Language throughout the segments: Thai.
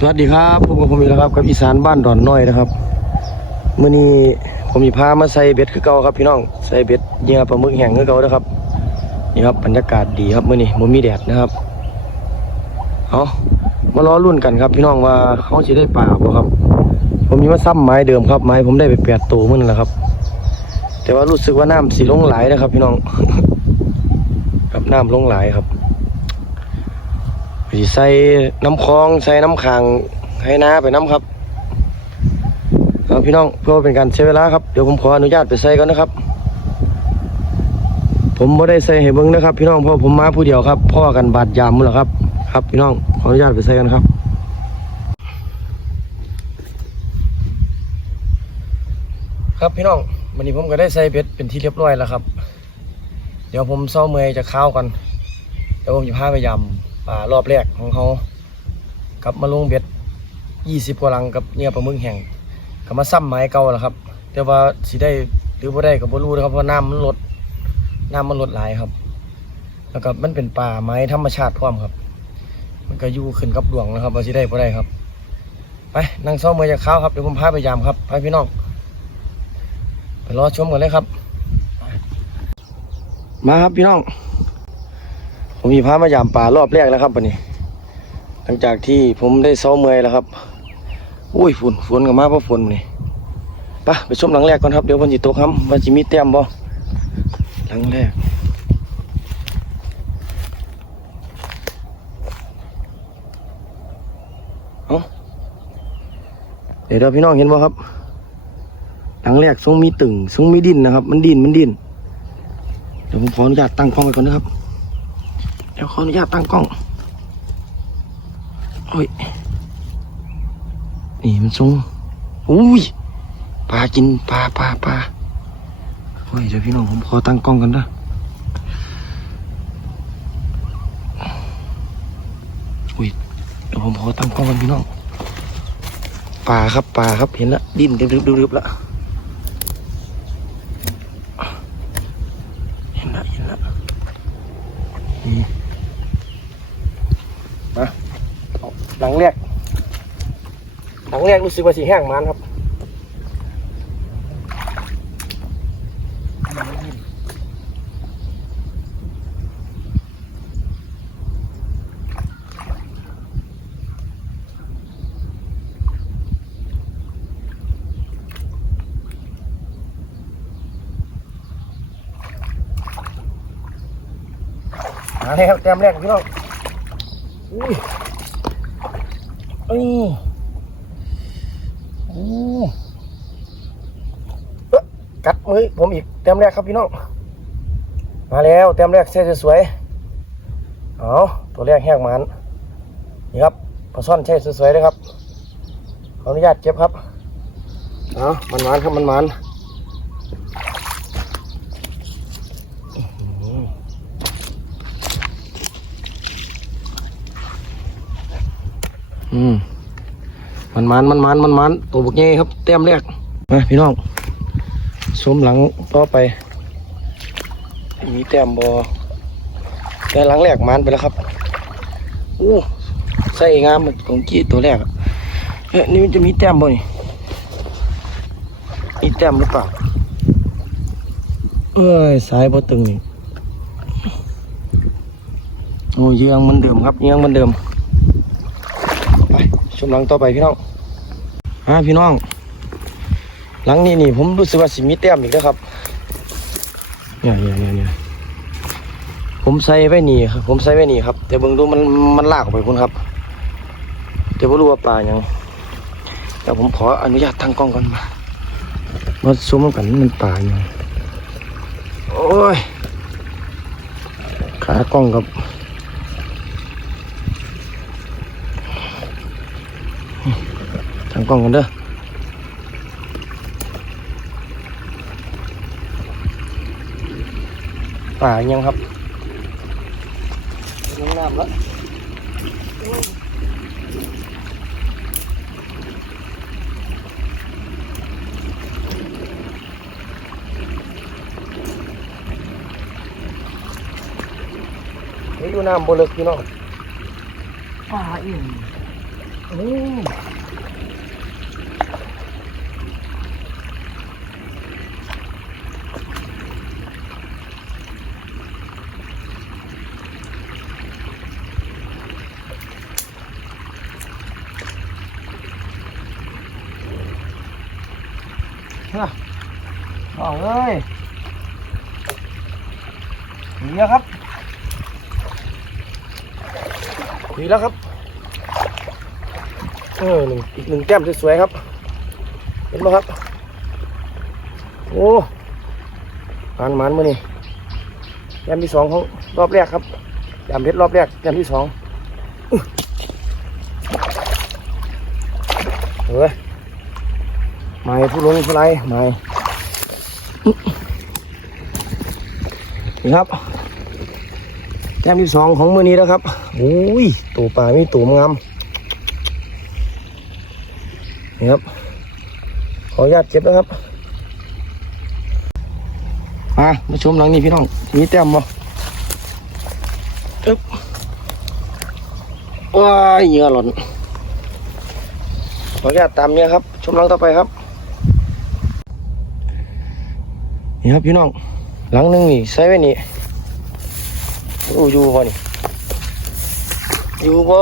สวัสดีครับพบกับผมอีกแล้วครับกับอีสานบ้านดอนน้อยนะครับเมื้อนี้ผมมีพามาใส่เบ็ดคือเก่าครับพี่น้องใส่เบ็ดเหยื่อปลาหมึกแห้งคือเก่านะครับนี่ครับบรรยากาศดีครับเมื้อนี้บ่มีแดดนะครับเอามารอรุ่นกันครับ พี่น้องว่าเขาสิได้ปลาบ่ครับ ผมมีมาซ้ำไม้เดิมครับไม้ผมได้ไปแปดตัวเมื้อนั่นแหละครับ แต่ว่ารู้สึกว่าน้ำสิลงหลายนะครับ พี่น้องครับน้ำลงหลายครับ ไปใส่น้ำคลองใส่น้ำขังให้น้าไปน้ำครับเอาพี่น้องเพื่อเป็นการใช้เวลาครับเดี๋ยวผมขออนุญาตไปใส่ก่อนนะครับ ผมไม่ได้ใส่ให้เบิ้งนะครับ พี่น้องเพราะผมมาผู้เดียวครับพ่อกันบาดยามมั้งหรอครับ ครับ พี่น้องขออนุญาตไปใส่กันครับครับพี่น้องวันนี้ผมก็ได้ใส่เบ็ดเป็นที่เรียบร้อยแล้วครับ เดี๋ยวผมเศร้าเมื่อยจะข้าวกันเดี๋ยวผมจะพาไปยำ ปลารอบแรกของเขากลับมาลงเบ็ดยี่สิบกว่าลังกับเนี่ยปลาหมึกแห้งก็มาซ้ำไม้เก่าแล้วครับ แต่ว่าสิได้หรือบ่ได้ก็บ่รู้นะครับเพราะน้ำมันลดน้ำมันลดหลายครับ แล้วก็มันเป็นป่าไม้ธรรมชาติพร้อมครับ มันก็อยู่ขึ้นกับดวงนะครับว่าสิได้บ่ได้ครับไปนั่งเศร้าเมื่อยจะข้าครับเดี๋ยวผมพาไปยำครับไปพี่น้องไปรอชมกันเลยครับ มาครับพี่น้อง ผมมีพามายามป่ารอบแรกแล้วครับวันนี้ หลังจากที่ผมได้เซาเมยแล้วครับอุ้ยฝนฝนกับมาเพราะฝนนี่ปะไปชมหลังแรกก่อนครับเดี๋ยววันจิตกครับวันจิมีแต้มบ่หลังแรกเอเดี๋ยวเราพี่น้องเห็นบ่ครับ หลังแรกทรงมีตึงทรงมีดินนะครับ มันดินมันดินเดี๋ยวผมขออนุญาตตั้งกล้องไว้ก่อนนะครับ ดี๋ยวขออนุญาตตั้งกล้อง โอ้ย นี่มันทรงอุ้ย ปลากินปลาปลาปลาโอ้ยเดี๋ยวพี่น้องผมขอตั้งกล้องกันนะอุ้ยเดี๋ยวผมขอตั้งกล้องกันพี่น้อง ปลาครับปลาครับเห็นแล้วดิ้นดึบๆๆๆแล้วเห็นละเห็นละนี่มาเอา หลังแรก หลังแรกรู้สึกว่าสีแห้งมันครับมาแล้วแต้มแรกพี่น้องอุ้ย เอ้โอ้เอ๊ะกัดมือผมอีกเต็มแรกครับพี่น้อง มาแล้วเต็มแรกเส้สวยๆเอาตัวแรกแหกมันนี่ครับปลาซ่อนใช่สวยๆเลยครับขออนุญาตเก็บครับเอามันมันครับมันมัน อืมมันมันมันมันมันมันตัวบุกเงี้ยครับเต็มแรกมาพี่น้องสวมหลังต่อไป มีแต้มบอแต่หลังแรกมันไปแล้วครับอู้ใส่งามของกี้ตัวแรกเอ๊ะนี่มันจะมีแต้มบ่นี่มีแต้มหรือเปล่าเอ้ยสายบ่ตึงนี่โอ้ยเยืองมันเดิมครับเยืองมันเดิม ชมหลังต่อไปพี่น้องฮะพี่น้อง หลังนี้นี่ผมรู้สึกว่าสิมีแต้มอีกแล้วครับเนี่ยเนี่ยเนี่ยเนี่ยผมใส่ไว้นี่ครับ ผมใส่ไว้นี่ครับ แต่เบิ่งดูมันมันลากออกไปพุ่นครับแต่ไม่รู้ว่าปลาอย่างแต่ผมขออนุญาตตั้งกล้องก่อนมามาซูมกันมันปลาอย่างโอ้ยขากล้องครับ ตั้ง กล้องกันเด้อป่ายังครับยังน้ำแล้วนี่ดูน้ำบนเลึกพี่น้องปลาอีกโอ้ ฮะเอาเลยดีแล้วครับดีแล้วครับเออหนึ่งอีกหนึ่งแก้มสวยๆครับ เห็นไหมครับ โอ้มันมันมือนี่แก้มที่สองของรอบแรกครับแก้มเพชรรอบแรกแก้มที่สองเฮ้ย ไม่ผู้ล้นผู้ไรไม่นี่ครับแก้มที่สองของมือนี้แล้วครับโอ้ยตัวปลามีตัวงามนี่ครับ ขออนุญาตเก็บนะครับมามาชมหลังนี้พี่น้อง มีแต้มบ่อึ๊บว้ายเหงื่อหล่นขออนุญาตตามเนี่ยครับ ชมหลังต่อไปครับ นี่ครับพี่น้อง หลังหนึงนี่ใส่ไว้นี่อ้อยู่บ่นี่อยู่บ่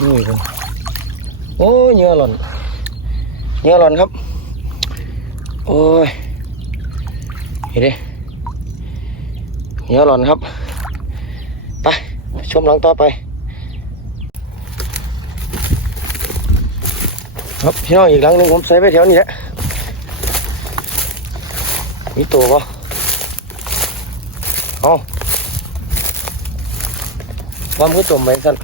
ดูอีกคนโอ้ยเหงื่อหล่นเหงื่อหล่นครับ โอ้ยเห็นดิเหงื่อหล่นครับ ไป ชมหลังต่อไป ครับพี่น้องอีกหลังหนึ่งผมใส่ไปแถวนี้แหละมีตัวปะเอาความคือจมไปสั่น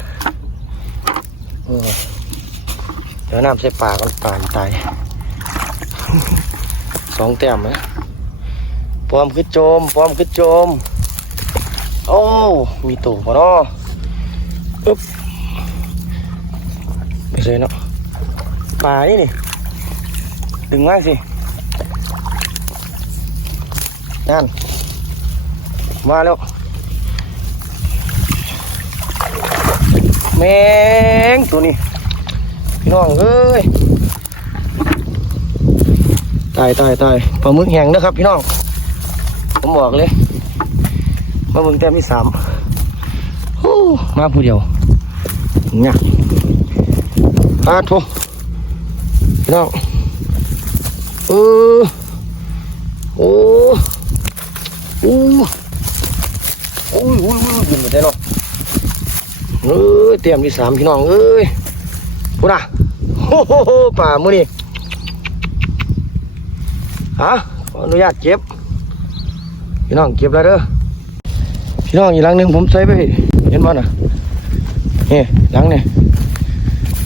เดี๋ยวน้ำใส่ปากกันปานตายสองแต้มไหมปลอมคือโจมปลอมคือโจม โอ้ มีตู่ปะเนาะอึ๊บไม่ใช่เนาะ ปลานี่นี่ดึงมากสินั่นมาแล้วแมงตัวนี้พี่น้องเอ้ยตายตายตายปลาหมึกแห้งนะครับพี่น้องผมบอกเลยมาเบิ่งแต้มที่สามโอ้มาผู้เดียวเนี่ยปลาโท พี่น้องเออโอ้โอ้โอ้ยโอ้ยโอ้ยยืนอยู่ได้เนาะเอ้ยเตรียมที่สามพี่น้องเอ้ยพูดนะโอ้โหโหป่ามือนี่ฮะขออนุญาตเก็บ พี่น้องเก็บแล้วเด้อพี่น้องอีกหลังหนึ่งผมใส่ไปเห็นบ่น่ะนี่หลังนี่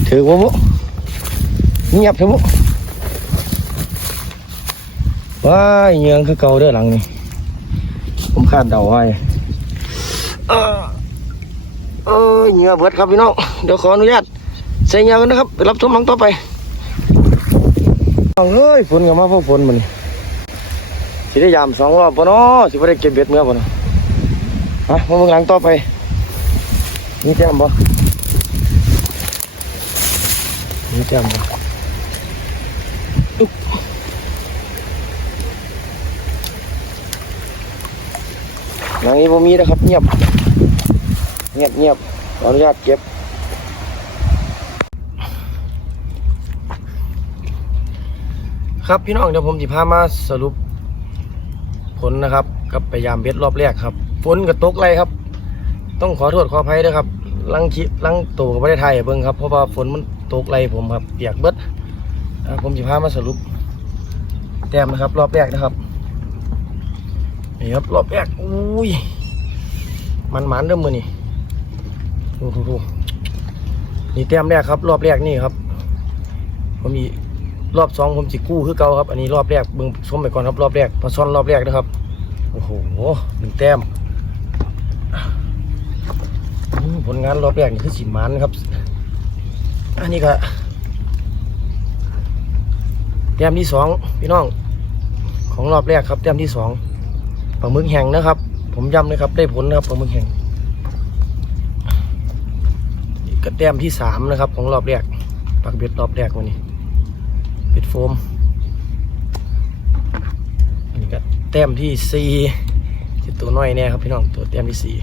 ถือว่าบุ เงียบเถอะบุว้ายเยืองคือเก่าเด้อหลังนี่ผมคาดเดาไว้เออเออเงือเบิดครับพี่น้องเดี๋ยวขออนุญาตใส่เงือกันนะครับไปรับชมหลังต่อไปเอาเฮ้ยฝนก็มาพราะฝนมันสิได้ยามสองรอบปะเนาะสิบ่ได้เก็บเบ็ดเมื่อปะเนาะฮะมาเบิ่งหลังต่อไปมีแต้มบ่มีแต้มบ่ หลังนี้บ่มีนะครับ เงียบ เงียบเงียบขออนุญาตเก็บครับพี่น้องเดี๋ยวผมจะพามาสรุปผลนะครับกับพยายามเบ็ดรอบแรกครับฝนกับตกไรครับ ต้องขอโทษขออภัยด้วยครับลังคิลังโตกับไม่ได้ไทยเบิ้งครับเพราะว่าฝนมันตกไรผมครับเปียกเบิดผมจะพามาสรุปแต้มนะครับ รอบแรกนะครับ นี่ครับรอบแรกอุ้ยมันหมันเริ่มมือนี่ดูดูดูนี่แต้มแรกครับ รอบแรกนี่ครับ ผมมีรอบสองผมจิกู้คือเก่าครับ อันนี้รอบแรกเบิ่งชมไปก่อนครับรอบแรกพอซ้อนรอบแรกนะครับโอ้โหหนึ่งแต้มผลงานรอบแรกนี่คือสิหมันครับ อันนี้ก็แต้มที่สองพี่น้อง ของรอบแรกครับ แต้มที่สอง ปลาหมึกแห้งนะครับ ผมย้ำเลยครับได้ผลนะครับปลาหมึกแห้งกระแต้มที่สามนะครับ ของรอบแรกปักเบ็ดรอบแรกวันนี้เบ็ดโฟมอันนี้ก็แต้มที่สี่ที่ตัวน้อยแน่ครับพี่น้องตัวแต้มที่สี่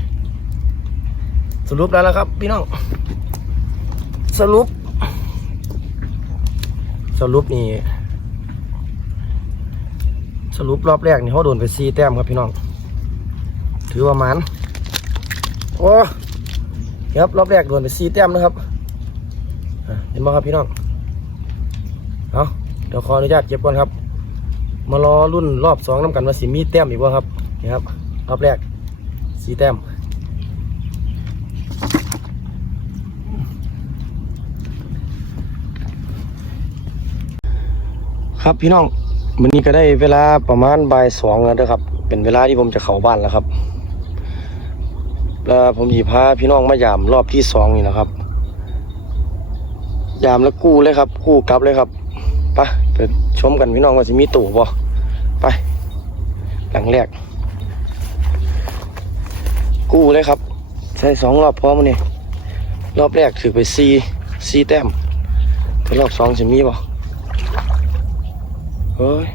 สรุปแล้วละครับ พี่น้อง สรุป สรุปนี่ สรุปรอบแรกนี่เขาโดนไปสี่แต้มครับพี่น้อง ถือว่ามันโอ้ครับรอบแรกโดนไปสี่แต้มนะครับเห็นไหมครับพี่น้องเอาเดี๋ยวขออนุญาตเก็บก่อนครับ มารอรุ่นรอบสองน้ำกันว่าสิมีแต้มอีกบ่าครับนี่ครับรอบแรกสีแต้มครับพี่น้อง วันนี้ก็ได้เวลาประมาณบ่ายสองแล้วนะครับ เป็นเวลาที่ผมจะเข้าบ้านแล้วครับ แล้วผมหยิบพาพี่น้องมายามรอบที่สองนี่นะครับ ยามแล้วกู้เลยครับ กู้กลับเลยครับไปไปชมกันพี่น้องว่าจะมีตู่บ่ไป หลังแรก กู้เลยครับ ใช้สองรอบพร้อมนี่รอบแรกถือไปซีซีแต้มแต่รอบสองจะมีบ่ เฮ้ย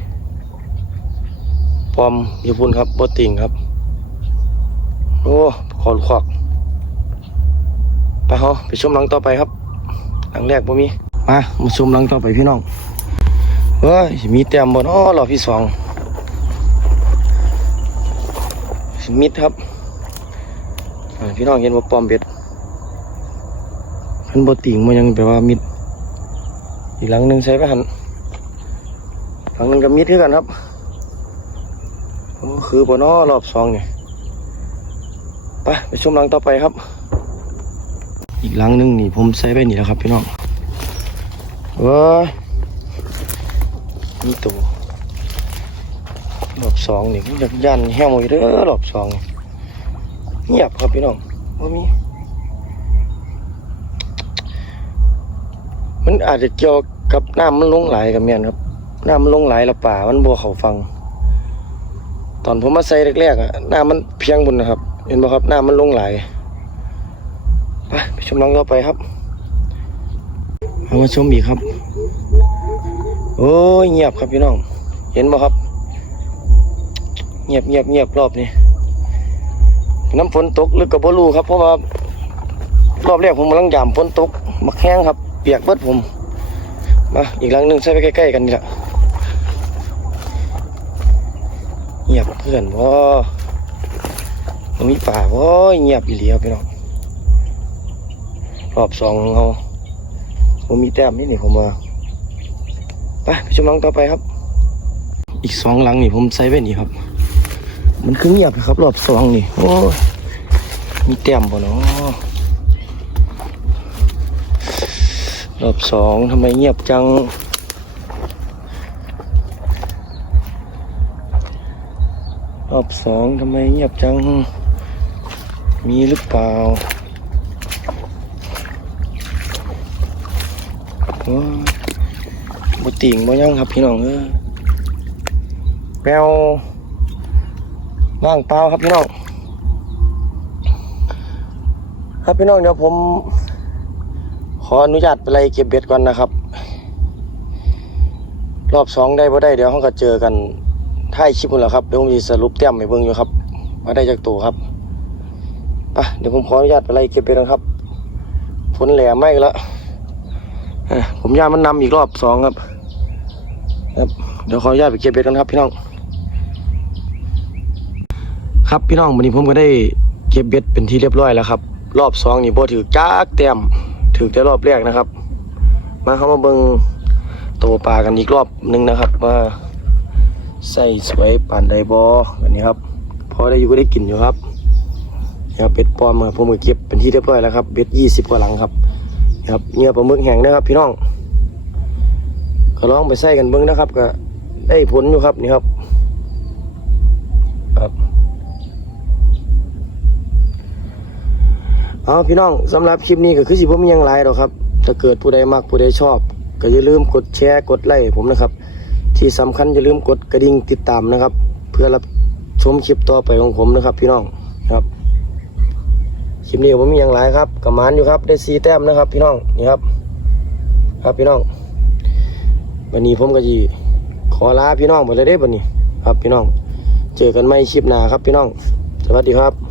ปอมญี่ปุ่นครับบติงครับ โอ้ขอลูกขอกไปเฮาไปชมหลังต่อไปครับ หลังแรกบ่มี มามาชมหลังต่อไปพี่น้องเฮ้ยมีแต้มบ่เนาะรอบที่สองมิดครับพี่น้องเห็นว่าปอมเบ็ดขันบ่ติงมันยังแปลว่ามิดอีกหลังหนึ่งใช้ไปหัน ฝั่งนึงก็มิดคือกันครับโอ้คือบนอรอบสองเนี่ยไปไปชมหลังต่อไปครับ อีกหลังหนึงนี่ผมใส่ไปนี่แล้วครับพี่น้องเว้ยนี่ตัวรอบสองนี่มอยากยันแห้วอีกเด้อรอบสองเงียบครับพี่น้องว่ามีมันอาจจะเกี่ยวกับน้ำมันลงไหลกับเมียนครับ น้ำมันลงไหลล้วป่ามันบัวเขาฟัง ตอนผมมาใส่แรกๆอะน้ำมันเพียงบนนะครับ เห็นไหมครับน้ำมันลงไหลไปไปชมน้องต่อไปครับเอามาชมอีกครับ โอ้ยเงียบครับพี่น้อง เห็นไหมครับ เงียบเงียบเงียบรอบนี้น้ำฝนตกหรือกับบ่รูครับเพราะว่ารอบแรกผมกำลังยามฝนตกมักแห้งครับ เปียกเบิดผมมาอีกหลังหนึ่งใส่ไปใกล้ๆกันนี่แหละเงียบเพื่อนว่มันมีป่าว่เงียบอีเลียวพี่น้องรอบสองของเขาผมมีแต้มนี่นี่ผมมาไปไปชมหลังต่อไปครับ อีกสองหลังนี่ผมใส่ไปนี่ครับ มันคือเงียบครับ รอบสองนี่โอ้มีแต้มบ่เนาะรอบสองทำไมเงียบจัง รอบสองทำไมเงียบจัง มีหรือเปล่าโอ้ยบุติ่งบ่ยังครับพี่น้องเออแมวว่างเปล่าครับพี่น้อง ครับพี่น้องเดี๋ยวผม ขออนุญาตไปไล่เก็บเบ็ดก่อนนะครับ รอบสองได้บ่ได้เดี๋ยวเขาก็เจอกัน ท้ายคลิปนั่แหละครับเดี๋ยวผมจะสรุปแต้มให้เบิ่งอยู่ครับว่าได้จากตัวครับไปเดี๋ยวผมขออนุญาตไปไล่เก็บเบ็ดกันครับฝนแหลมไม่แล้วอะผมย่ามันนำอีกรอบสองครับครับ เดี๋ยวขออนุญาตไปเก็บเบ็ดกันครับ พี่น้อง ครับพี่น้องวันนี้ผมก็ได้เก็บเบ็ดเป็นที่เรียบร้อยแล้วครับ รอบสองนี่บ่ถือจักแต้มถือแต่รอบแรกนะครับ มาเข้ามาเบิงตัวปลากันอีกรอบหนึ่งนะครับว่า ใส่สวยปานไดบออันนี้ครับ พอได้อยู่ก็ได้กินอยู่ครับนี่ครับเป็ดปลอมครับผมก็เก็บเป็นที่เรียบร้อยแล้วครับเบ็ดยี่สิบกว่าหลังครับนี่ครับเนื้อปลาหมึกแห้งนะครับพี่น้อง ก็ลองไปใส่กันเบิ้งนะครับ ก็ได้ผลอยู่ครับนี่ครับครับเอาพี่น้องสำหรับคลิปนี้ก็คือสิผมมียังไลน์หรอกครับ ถ้าเกิดผู้ใดมักผู้ใดชอบ ก็อย่าลืมกดแชร์กดไลค์ผมนะครับ ที่สำคัญอย่าลืมกดกระดิ่งติดตามนะครับ เพื่อรับชมคลิปต่อไปของผมนะครับ พี่น้องครับคลิปนี้ผมมีอย่างไรครับกับมานอยู่ครับ ได้สีแต้มนะครับ พี่น้องนี่ครับ ครับพี่น้องวันนี้ผมก็จีขอลาพี่น้องไปเลยเด้อบันนี้ ครับพี่น้อง เจอกันใหม่คลิปหน้าครับพี่น้อง สวัสดีครับ